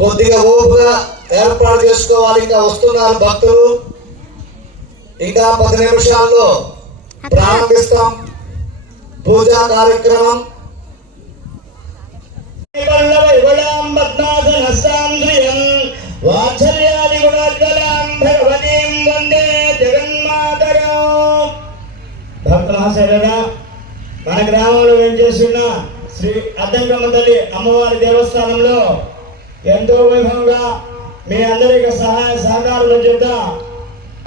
కొద్దిగా ఓపుగా ఏర్పాటు చేసుకోవాలి. ఇంకా వస్తున్నారు భక్తులు. ఇంకా 10 నిమిషాల్లో ప్రారంభిస్తాం పూజా కార్యక్రమం. మన గ్రామంలో వేంచేసిన శ్రీ అద్దంకమ్మ తల్లి అమ్మవారి దేవస్థానంలో ఎంతో వైభవంగా మీ అందరి సహాయ సహకారాల చేత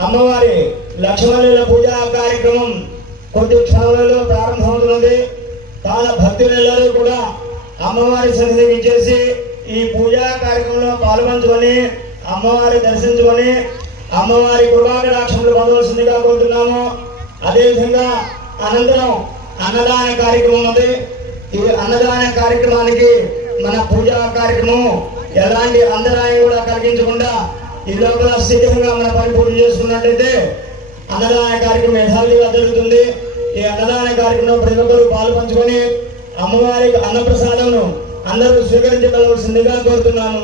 అమ్మవారి లక్ష్మణుల పూజా కార్యక్రమం కొద్ది క్షణాలలో ప్రారంభమవుతున్నది. చాలా భక్తులందరూ కూడా అమ్మవారి సన్నిధికి చేసి ఈ పూజా కార్యక్రమంలో పాల్పంచుకొని అమ్మవారి దర్శించుకొని అమ్మవారి కృపాకటాక్షములు పొందవలసిందిగా కోరుతున్నాము. అదేవిధంగా అనంతరం అన్నదాన కార్యక్రమం ఉంది. ఈ అన్నదాన కార్యక్రమానికి మన పూజా కార్యక్రమం ఎలాంటి అంతరాయం కూడా కలిగించకుండా ఈ లోపల శీఘ్రంగా మన పని పూర్తి చేసుకున్నట్లయితే అన్నదాన కార్యక్రమం యథావిధిగా జరుగుతుంది. ఈ అన్నదాన కార్యక్రమంలో ప్రతి ఒక్కరు పాలు పంచుకొని అమ్మవారి అన్నప్రసాదమును అందరూ స్వీకరించగలవలసిందిగా కోరుతున్నాము.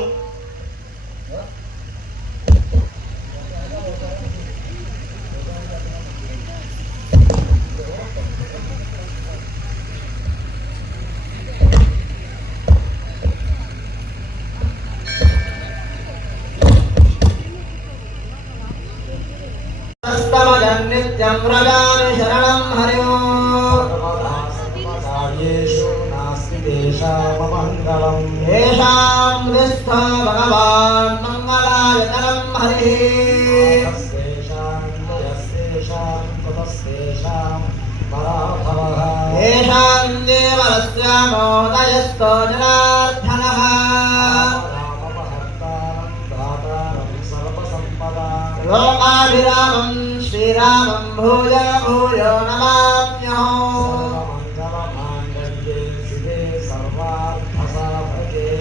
నిత్యం వ్రజామి శరణం హరిం ఏషాం విస్థో భగవాన్ మంగళాయతరం హరి ఏషాం దేవరస్యామోదయస్తో జనార్దనః లోకాభిరామం శ్రీరామం భూయ భూయో నమామ్యహం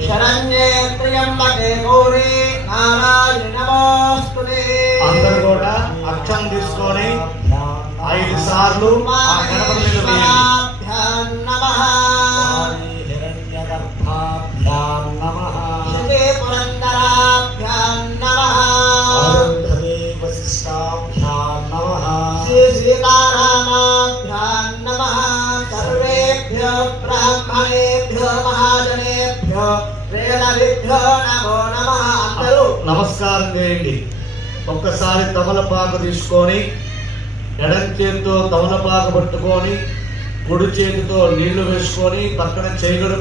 శరణ్యే త్ర్యంబకే గౌరీ నారాయణి నమోస్తుతే. అందరూ కూడా అక్షం తీసుకొని 5 సార్లు నమస్కారం చేయండి. ఒక్కసారి తమలపాకు తీసుకొని ఎడం చేతితో తమలపాకు పట్టుకొని కుడి చేతితో నీళ్లు వేసుకొని పక్కన చేయగడు